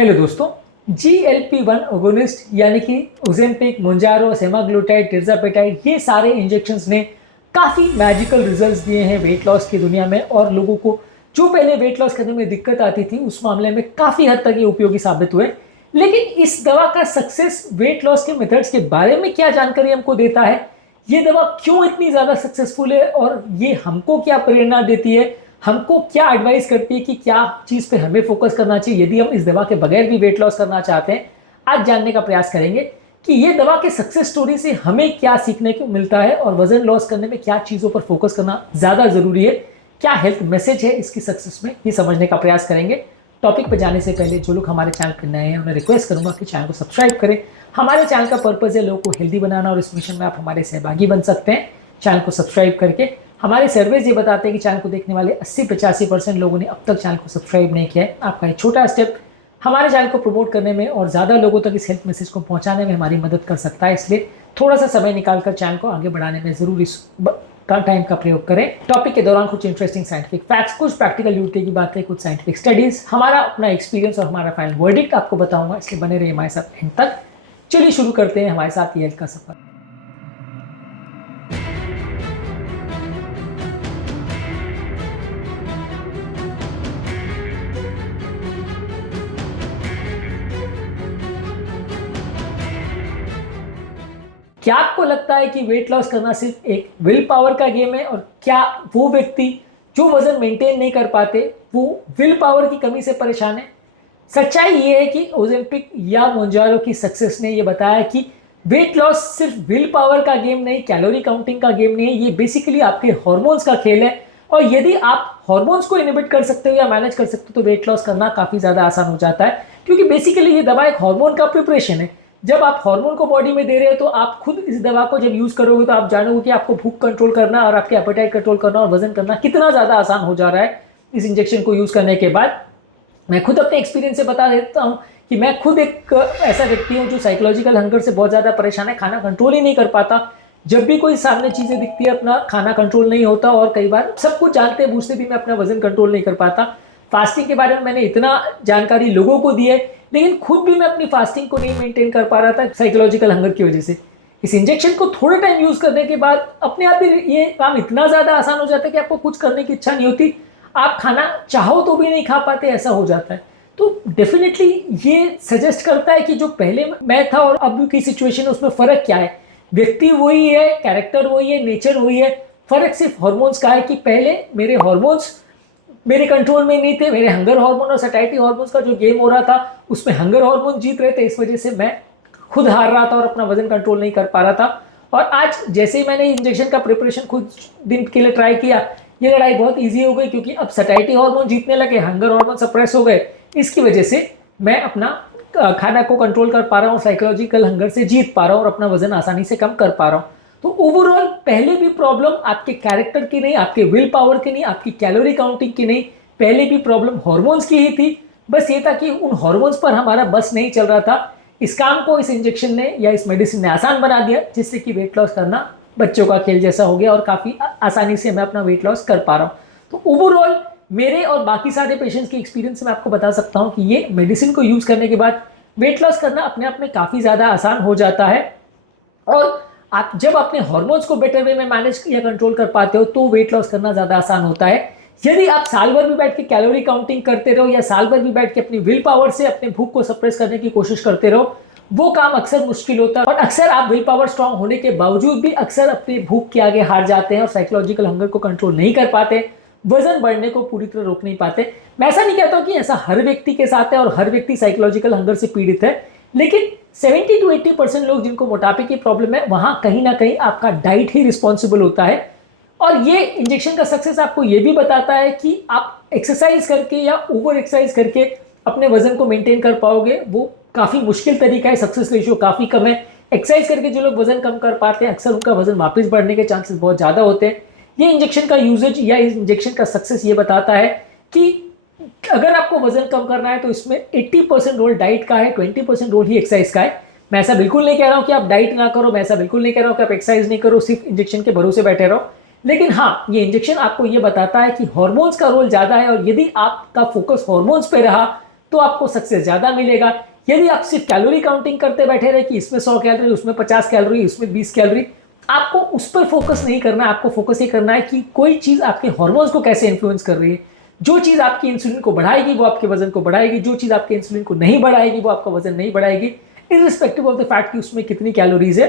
Hello दोस्तों, GLP-1 agonist यानी कि ओजेम्पिक, मोंजारो, सेमाग्लूटाइड, टिर्जापेटाइड ये सारे इंजेक्शंस ने काफ़ी मैजिकल रिजल्ट्स दिए हैं वेट लॉस की दुनिया में। और लोगों को जो पहले वेट लॉस करने में दिक्कत आती थी उस मामले में काफ़ी हद तक ये उपयोगी साबित हुए। लेकिन इस दवा का सक्सेस वेट लॉस के मेथड्स के बारे में क्या जानकारी हमको देता है, ये दवा क्यों इतनी ज़्यादा सक्सेसफुल है और ये हमको क्या प्रेरणा देती है, हमको क्या एडवाइस करती है कि क्या चीज़ पे हमें फोकस करना चाहिए यदि हम इस दवा के बगैर भी वेट लॉस करना चाहते हैं। आज जानने का प्रयास करेंगे कि ये दवा के सक्सेस स्टोरी से हमें क्या सीखने को मिलता है और वजन लॉस करने में क्या चीज़ों पर फोकस करना ज़्यादा ज़रूरी है, क्या हेल्थ मैसेज है इसकी सक्सेस में, ये समझने का प्रयास करेंगे। टॉपिक पर जाने से पहले जो लोग हमारे चैनल पर नए हैं उन्हें रिक्वेस्ट करूंगा कि चैनल को सब्सक्राइब करें। हमारे चैनल का पर्पज़ है लोगों को हेल्दी बनाना और इस मिशन में आप हमारे सहभागी बन सकते हैं। चैनल को सब्सक्राइब करके हमारे सर्वेज ये बताते हैं कि चैनल को देखने वाले 80-85% लोगों ने अब तक चैनल को सब्सक्राइब नहीं किया है। आपका एक छोटा स्टेप हमारे चैनल को प्रमोट करने में और ज़्यादा लोगों तक इस हेल्थ मैसेज को पहुंचाने में हमारी मदद कर सकता है। इसलिए थोड़ा सा समय निकालकर चैनल को आगे बढ़ाने में ज़रूर इस टाइम का प्रयोग करें। टॉपिक के दौरान कुछ इंटरेस्टिंग साइंटिफिक फैक्ट्स, कुछ प्रैक्टिकल यूटिलिटी की बातें, कुछ साइंटिफिक स्टडीज, हमारा अपना एक्सपीरियंस और हमारा फाइनल वर्डिक्ट आपको बताऊंगा। इसलिए बने रहिए हमारे साथ एंड तक। चलिए शुरू करते हैं हमारे साथ ये हेल्थ का सफर। क्या आपको लगता है कि वेट लॉस करना सिर्फ एक विल पावर का गेम है? और क्या वो व्यक्ति जो वजन मेंटेन नहीं कर पाते वो विल पावर की कमी से परेशान है? सच्चाई ये है कि ओजेम्पिक या मोंजारो की सक्सेस ने ये बताया कि वेट लॉस सिर्फ विल पावर का गेम नहीं, कैलोरी काउंटिंग का गेम नहीं है, ये बेसिकली आपके हॉर्मोन्स का खेल है। और यदि आप हॉर्मोन्स को इनहिबिट कर सकते हो या मैनेज कर सकते हो तो वेट लॉस करना काफ़ी ज़्यादा आसान हो जाता है, क्योंकि बेसिकली ये दवा एक हार्मोन का प्रिपरेशन है। जब आप हार्मोन को बॉडी में दे रहे हो तो आप खुद इस दवा को जब यूज करोगे तो आप जानोगे कि आपको भूख कंट्रोल करना और आपके एपेटाइट कंट्रोल करना और वजन करना कितना ज्यादा आसान हो जा रहा है इस इंजेक्शन को यूज करने के बाद। मैं खुद अपने एक्सपीरियंस से बता देता हूं कि मैं खुद एक ऐसा व्यक्ति हूं जो साइकोलॉजिकल हंगर से बहुत ज्यादा परेशान है, खाना कंट्रोल ही नहीं कर पाता। जब भी कोई सामने चीजें दिखती है अपना खाना कंट्रोल नहीं होता और कई बार सब कुछ जानते बूझते भी मैं अपना वजन कंट्रोल नहीं कर पाता। फास्टिंग के बारे में मैंने इतना जानकारी लोगों को दी है, लेकिन खुद भी मैं अपनी फास्टिंग को नहीं मेंटेन कर पा रहा था साइकोलॉजिकल हंगर की वजह से। इस इंजेक्शन को थोड़े टाइम यूज करने के बाद अपने आप ही ये काम इतना ज्यादा आसान हो जाता है कि आपको कुछ करने की इच्छा नहीं होती, आप खाना चाहो तो भी नहीं खा पाते, ऐसा हो जाता है। तो डेफिनेटली ये सजेस्ट करता है कि जो पहले मैं था और अब की सिचुएशन है उसमें फर्क क्या है। व्यक्ति वही है, कैरेक्टर वही है, नेचर वही है, फर्क सिर्फ हॉर्मोन्स का है कि पहले मेरे हॉर्मोन्स मेरे कंट्रोल में नहीं थे। मेरे हंगर हार्मोन और सैटिस्फैक्शन हार्मोन्स का जो गेम हो रहा था उसमें हंगर हार्मोन जीत रहे थे, इस वजह से मैं खुद हार रहा था और अपना वजन कंट्रोल नहीं कर पा रहा था। और आज जैसे ही मैंने इंजेक्शन का प्रिपरेशन खुद दिन के लिए ट्राई किया, ये लड़ाई बहुत ईजी हो गई, क्योंकि अब सैटिस्फैक्शन हार्मोन जीतने लगे, हंगर हार्मोन सप्रेस हो गए। इसकी वजह से मैं अपना खाना को कंट्रोल कर पा रहा हूँ, साइकोलॉजिकल हंगर से जीत पा रहा हूँ और अपना वजन आसानी से कम कर पा रहा हूँ। तो ओवरऑल पहले भी प्रॉब्लम आपके कैरेक्टर की नहीं, आपके विल पावर की नहीं, आपकी कैलोरी काउंटिंग की नहीं, पहले भी प्रॉब्लम हार्मोन्स की ही थी। बस ये था कि उन हार्मोन्स पर हमारा बस नहीं चल रहा था। इस काम को इस इंजेक्शन ने या इस मेडिसिन ने आसान बना दिया, जिससे कि वेट लॉस करना बच्चों का खेल जैसा हो गया और काफ़ी आसानी से मैं अपना वेट लॉस कर पा रहा हूँ। तो ओवरऑल मेरे और बाकी सारे पेशेंट्स के एक्सपीरियंस से मैं आपको बता सकता हूँ कि ये मेडिसिन को यूज़ करने के बाद वेट लॉस करना अपने आप में काफ़ी ज़्यादा आसान हो जाता है। और आप जब अपने हार्मोन्स को बेटर वे में मैनेज या कंट्रोल कर पाते हो तो वेट लॉस करना ज़्यादा आसान होता है। यदि आप साल भर भी बैठ के कैलोरी काउंटिंग करते रहो या साल भर भी बैठ के अपनी विल पावर से अपने भूख को सप्रेस करने की कोशिश करते रहो, वो काम अक्सर मुश्किल होता है और अक्सर आप विल पावर स्ट्रांग होने के बावजूद भी अक्सर अपने भूख के आगे हार जाते हैं और साइकोलॉजिकल हंगर को कंट्रोल नहीं कर पाते, वजन बढ़ने को पूरी तरह रोक नहीं पाते। मैं ऐसा नहीं कहता कि ऐसा हर व्यक्ति के साथ है और हर व्यक्ति साइकोलॉजिकल हंगर से पीड़ित है, लेकिन 70-80% लोग जिनको मोटापे की प्रॉब्लम है वहां कहीं ना कहीं आपका डाइट ही रिस्पॉन्सिबल होता है। और ये इंजेक्शन का सक्सेस आपको ये भी बताता है कि आप एक्सरसाइज करके या ओवर एक्सरसाइज करके अपने वजन को मेंटेन कर पाओगे, वो काफ़ी मुश्किल तरीका है, सक्सेस रेशियो काफ़ी कम है। एक्सरसाइज करके जो लोग वजन कम कर पाते हैं अक्सर उनका वजन वापस बढ़ने के चांसेस बहुत ज़्यादा होते हैं। ये इंजेक्शन का यूजेज या इस इंजेक्शन का सक्सेस ये बताता है कि अगर आपको वजन कम करना है तो इसमें 80% रोल डाइट का है, 20% रोल ही एक्सरसाइज का है। मैं ऐसा बिल्कुल नहीं कह रहा हूँ कि आप डाइट ना करो, मैं ऐसा बिल्कुल नहीं कह रहा हूँ कि आप एक्सरसाइज नहीं करो, सिर्फ इंजेक्शन के भरोसे बैठे रहो। लेकिन हाँ, ये इंजेक्शन आपको ये बताता है कि हार्मोन्स का रोल ज़्यादा है और यदि आपका फोकस हार्मोन्स पे रहा तो आपको सक्सेस ज़्यादा मिलेगा। यदि आप सिर्फ कैलोरी काउंटिंग करते बैठे रहे कि इसमें 100 कैलोरी, उसमें 50 कैलोरी, उसमें 20 कैलोरी, आपको उस पर फोकस नहीं करना है। आपको फोकस ये करना है कि कोई चीज़ आपके हार्मोन्स को कैसे इन्फ्लुएंस कर रही है। जो चीज़ आपकी इंसुलिन को बढ़ाएगी वो आपके वजन को बढ़ाएगी, जो चीज़ आपके इंसुलिन को नहीं बढ़ाएगी वो आपका वजन नहीं बढ़ाएगी, इररिस्पेक्टिव ऑफ द फैक्ट कि उसमें कितनी कैलोरीज है।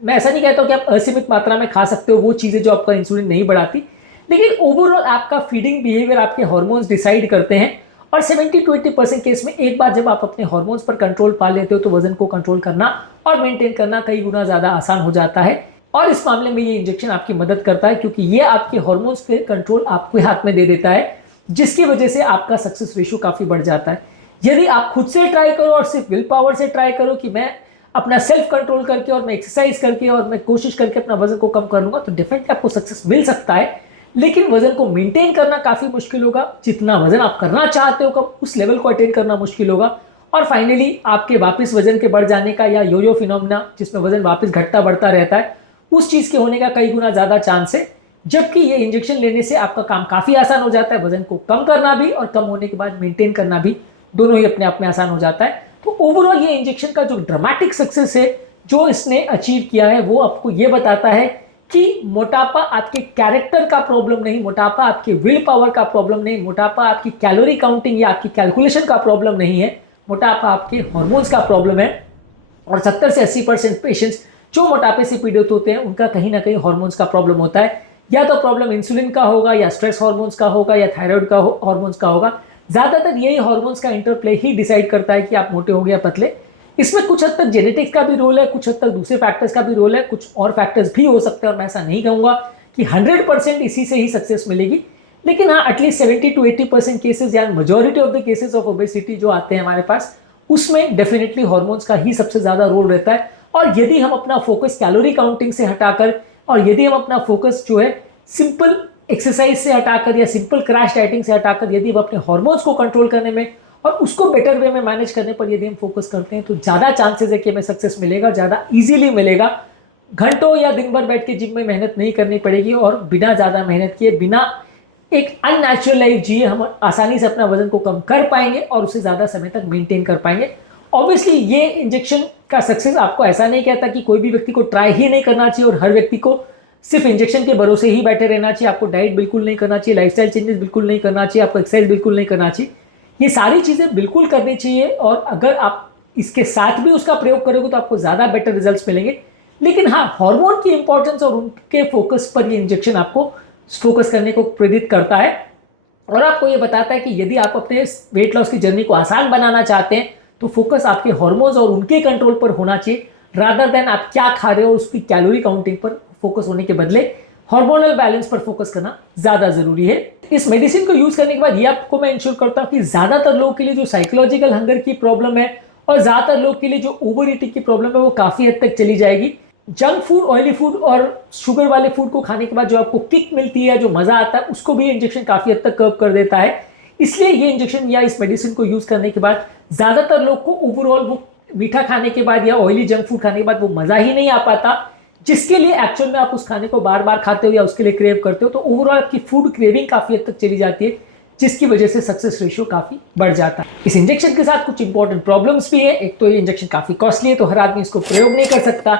मैं ऐसा नहीं कहता हूँ कि आप असीमित मात्रा में खा सकते हो वो चीज़ें जो आपका इंसुलिन नहीं बढ़ाती, लेकिन ओवरऑल आपका फीडिंग बिहेवियर आपके हार्मोन्स डिसाइड करते हैं। और 70 to 80% केस में एक बार जब आप अपने हार्मोन्स पर कंट्रोल पा लेते हो तो वजन को कंट्रोल करना और मेंटेन करना कई गुना ज़्यादा आसान हो जाता है। और इस मामले में ये इंजेक्शन आपकी मदद करता है क्योंकि ये आपके हार्मोन्स पे कंट्रोल आपके हाथ में दे देता है, जिसकी वजह से आपका सक्सेस रेशियो काफ़ी बढ़ जाता है। यदि आप खुद से ट्राई करो और सिर्फ विल पावर से ट्राई करो कि मैं अपना सेल्फ कंट्रोल करके और मैं एक्सरसाइज करके और मैं कोशिश करके अपना वजन को कम कर लूंगा, तो डेफिनेटली आपको सक्सेस मिल सकता है, लेकिन वजन को मेंटेन करना काफ़ी मुश्किल होगा। जितना वजन आप करना चाहते हो कब उस लेवल को अटेन करना मुश्किल होगा। और फाइनली आपके वापस वजन के बढ़ जाने का या योयो फिनोमिना, जिसमें वजन वापस घटता बढ़ता रहता है, उस चीज़ के होने का कई गुना ज़्यादा चांस है। जबकि ये इंजेक्शन लेने से आपका काम काफ़ी आसान हो जाता है, वजन को कम करना भी और कम होने के बाद मेंटेन करना भी, दोनों ही अपने आप में आसान हो जाता है। तो ओवरऑल ये इंजेक्शन का जो ड्रामेटिक सक्सेस है जो इसने अचीव किया है वो आपको ये बताता है कि मोटापा आपके कैरेक्टर का प्रॉब्लम नहीं, मोटापा आपके विल पावर का प्रॉब्लम नहीं, मोटापा आपकी कैलोरी काउंटिंग या आपकी कैलकुलेशन का प्रॉब्लम नहीं है, मोटापा आपके हार्मोन्स का प्रॉब्लम है। और 70 से 80% पेशेंट्स जो मोटापे से पीड़ित होते हैं उनका कहीं ना कहीं हार्मोन्स का प्रॉब्लम होता है। या तो प्रॉब्लम इंसुलिन का होगा, या स्ट्रेस हार्मोन्स का होगा, या थायराइड का हार्मोन्स का होगा। ज़्यादातर यही हार्मोन्स का इंटरप्ले ही डिसाइड करता है कि आप मोटे हो गए या पतले। इसमें कुछ हद तक जेनेटिक्स का भी रोल है, कुछ हद तक दूसरे फैक्टर्स का भी रोल है, कुछ और फैक्टर्स भी हो सकते हैं। और मैं ऐसा नहीं कहूँगा कि 100% इसी से ही सक्सेस मिलेगी, लेकिन हाँ एटलीस्ट 70 to 80% केसेस या majority of the cases of obesity जो आते हैं हमारे पास, उसमें डेफिनेटली हार्मोन्स का ही सबसे ज़्यादा रोल रहता है। और यदि हम अपना फोकस कैलोरी काउंटिंग से हटाकर और यदि हम अपना फोकस जो है सिंपल एक्सरसाइज से हटाकर या सिंपल क्रैश डाइटिंग से हटाकर यदि हम अपने हार्मोन्स को कंट्रोल करने में और उसको बेटर वे में मैनेज करने पर यदि हम फोकस करते हैं तो ज़्यादा चांसेस है कि हमें सक्सेस मिलेगा, ज़्यादा इजीली मिलेगा। घंटों या दिन भर बैठ के जिम में मेहनत नहीं करनी पड़ेगी और बिना ज़्यादा मेहनत किए, बिना एक अननेचुरल लाइफ जिए हम आसानी से अपना वजन को कम कर पाएंगे और उसे ज़्यादा समय तक मेंटेन कर पाएंगे। ऑब्वियसली ये इंजेक्शन का सक्सेस आपको ऐसा नहीं कहता कि कोई भी व्यक्ति को ट्राई ही नहीं करना चाहिए और हर व्यक्ति को सिर्फ इंजेक्शन के भरोसे ही बैठे रहना चाहिए। आपको डाइट बिल्कुल नहीं करना चाहिए, लाइफस्टाइल चेंजेस बिल्कुल नहीं करना चाहिए, आपको एक्सरसाइज बिल्कुल नहीं करना चाहिए। ये सारी चीज़ें बिल्कुल करनी चाहिए और अगर आप इसके साथ भी उसका प्रयोग करोगे तो आपको ज़्यादा बेटर रिजल्ट्स मिलेंगे। लेकिन हाँ, हार्मोन की इंपॉर्टेंस और उनके फोकस पर ये इंजेक्शन आपको फोकस करने को प्रेरित करता है और आपको ये बताता है कि यदि आप अपने वेट लॉस की जर्नी को आसान बनाना चाहते हैं तो फोकस आपके हार्मोन्स और उनके कंट्रोल पर होना चाहिए, रादर देन आप क्या खा रहे हो उसकी कैलोरी काउंटिंग पर फोकस होने के बदले हार्मोनल बैलेंस पर फोकस करना ज़्यादा जरूरी है। इस मेडिसिन को यूज करने के बाद ये आपको मैं इंश्योर करता हूँ कि ज़्यादातर लोगों के लिए जो साइकोलॉजिकल हंगर की प्रॉब्लम है और ज़्यादातर लोग के लिए जो ओवर ईटिंग की प्रॉब्लम है वो काफ़ी हद तक चली जाएगी। जंक फूड, ऑयली फूड और शुगर वाले फूड को खाने के बाद जो आपको किक मिलती है, जो मज़ा आता है, उसको भी इंजेक्शन काफ़ी हद तक कर्व कर देता है। इसलिए ये इंजेक्शन या इस मेडिसिन को यूज़ करने के बाद ज़्यादातर लोग को ओवरऑल वो मीठा खाने के बाद या ऑयली जंक फूड खाने के बाद वो मज़ा ही नहीं आ पाता, जिसके लिए एक्चुअल में आप उस खाने को बार बार खाते हो या उसके लिए क्रेव करते हो। तो ओवरऑल आपकी फूड क्रेविंग काफ़ी हद तक चली जाती है, जिसकी वजह से सक्सेस रेशियो काफ़ी बढ़ जाता है। इस इंजेक्शन के साथ कुछ इंपॉर्टेंट प्रॉब्लम्स भी है। एक तो ये इंजेक्शन काफ़ी कॉस्टली है, तो हर आदमी इसको प्रयोग नहीं कर सकता।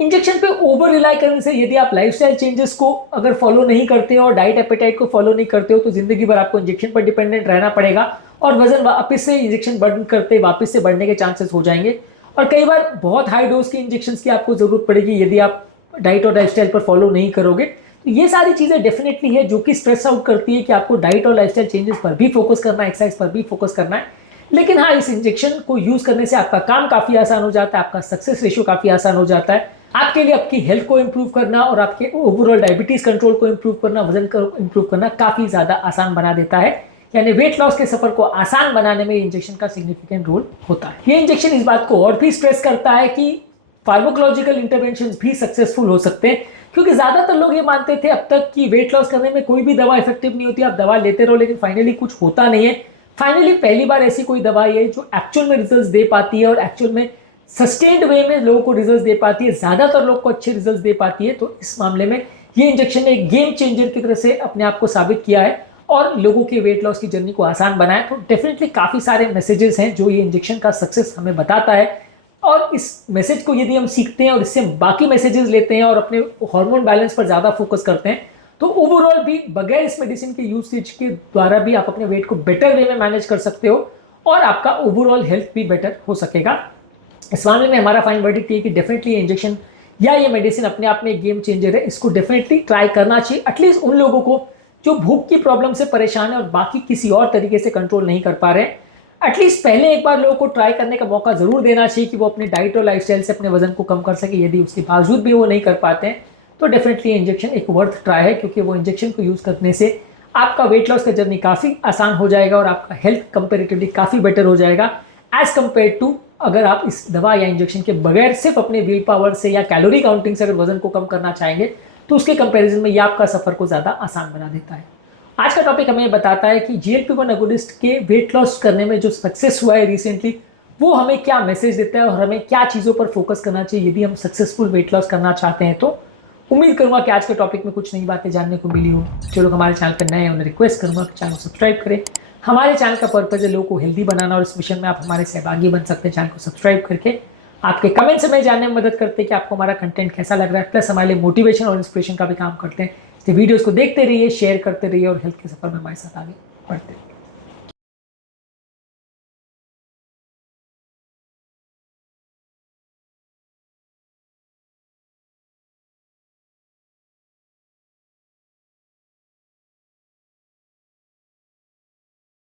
इंजेक्शन पे ओवर रिलाई करने से यदि आप लाइफस्टाइल चेंजेस को अगर फॉलो नहीं करते हो और डाइट एपेटाइट को फॉलो नहीं करते हो तो जिंदगी भर आपको इंजेक्शन पर डिपेंडेंट रहना पड़ेगा और वजन वापस से इंजेक्शन बर्न करते वापस से बढ़ने के चांसेस हो जाएंगे। और कई बार बहुत हाई डोज के इंजेक्शन की आपको जरूरत पड़ेगी यदि आप डाइट और लाइफस्टाइल पर फॉलो नहीं करोगे। तो ये सारी चीज़ें डेफिनेटली है जो कि स्ट्रेस आउट करती है कि आपको डाइट और लाइफस्टाइल चेंजेस पर भी फोकस करना है, एक्सरसाइज पर भी फोकस करना है। लेकिन हाँ, इस इंजेक्शन को यूज़ करने से आपका काम काफ़ी आसान हो जाता है, आपका सक्सेस रेशियो काफ़ी आसान हो जाता है। आपके लिए आपकी हेल्थ को इंप्रूव करना और आपके ओवरऑल डायबिटीज़ कंट्रोल को इंप्रूव करना, वजन को इंप्रूव करना काफ़ी ज़्यादा आसान बना देता है। यानी वेट लॉस के सफर को आसान बनाने में इंजेक्शन का सिग्निफिकेंट रोल होता है। ये इंजेक्शन इस बात को और भी स्ट्रेस करता है कि फार्माकोलॉजिकल इंटरवेंशंस भी सक्सेसफुल हो सकते हैं, क्योंकि ज़्यादातर लोग ये मानते थे अब तक कि वेट लॉस करने में कोई भी दवा इफेक्टिव नहीं होती, आप दवा लेते रहो लेकिन फाइनली कुछ होता नहीं है। फाइनली पहली बार ऐसी कोई दवाई है जो एक्चुअल में रिजल्ट दे पाती है और एक्चुअल में सस्टेन्ड वे में लोगों को रिजल्ट दे पाती है, ज़्यादातर लोग को अच्छे रिजल्ट दे पाती है। तो इस मामले में ये इंजेक्शन ने एक गेम चेंजर की तरह से अपने आप को साबित किया है और लोगों के वेट लॉस की जर्नी को आसान बनाए। तो डेफिनेटली काफ़ी सारे मैसेजेस हैं जो ये इंजेक्शन का सक्सेस हमें बताता है, और इस मैसेज को यदि हम सीखते हैं और इससे बाकी मैसेजेस लेते हैं और अपने हार्मोन बैलेंस पर ज़्यादा फोकस करते हैं, तो ओवरऑल भी बगैर इस मेडिसिन के यूसेज के द्वारा भी आप अपने वेट को बेटर वे में मैनेज कर सकते हो और आपका ओवरऑल हेल्थ भी बेटर हो सकेगा। इस मामले में हमारा फाइन वर्डिक्ट ये कि डेफिनेटली ये इंजेक्शन या ये मेडिसिन अपने आप में एक गेम चेंजर है। इसको डेफिनेटली ट्राई करना चाहिए एटलीस्ट उन लोगों को जो भूख की प्रॉब्लम से परेशान है और बाकी किसी और तरीके से कंट्रोल नहीं कर पा रहे हैं। एटलीस्ट पहले एक बार लोगों को ट्राई करने का मौका जरूर देना चाहिए कि वो अपने डाइट और लाइफस्टाइल से अपने वजन को कम कर सके। यदि उसके बावजूद भी वो नहीं कर पाते हैं तो डेफिनेटली इंजेक्शन एक वर्थ ट्राई है, क्योंकि वो इंजेक्शन को यूज़ करने से आपका वेट लॉस का जर्नी काफ़ी आसान हो जाएगा और आपका हेल्थ कंपेरेटिवली काफ़ी बेटर हो जाएगा एज कम्पेयर टू अगर आप इस दवा या इंजेक्शन के बगैर सिर्फ अपने विल पावर से या कैलोरी काउंटिंग से अगर वजन को कम करना चाहेंगे तो उसके कंपैरिजन में ये आपका सफ़र को ज़्यादा आसान बना देता है। आज का टॉपिक हमें बताता है कि GLP-1 अगोनिस्ट के वेट लॉस करने में जो सक्सेस हुआ है रिसेंटली, वो हमें क्या मैसेज देता है और हमें क्या चीज़ों पर फोकस करना चाहिए यदि हम सक्सेसफुल वेट लॉस करना चाहते हैं। तो उम्मीद करूंगा कि आज के टॉपिक में कुछ नई बातें जानने को मिली हो। जो लोग हमारे चैनल पर नए हैं उन्हें रिक्वेस्ट करूंगा कि चैनल को सब्सक्राइब करें। हमारे चैनल का पर्पज़ है लोगों को हेल्दी बनाना और इस मिशन में आप हमारे सहभागी बन सकते हैं। चैनल को सब्सक्राइब करके आपके कमेंट्स हमें जानने में मदद करते हैं कि आपको हमारा कंटेंट कैसा लग रहा है, प्लस हमारे लिए मोटिवेशन और इंस्पिरेशन का भी काम करते हैं। तो वीडियोस को देखते रहिए, शेयर करते रहिए और हेल्थ के सफर में हमारे साथ आगे बढ़ते रहिए।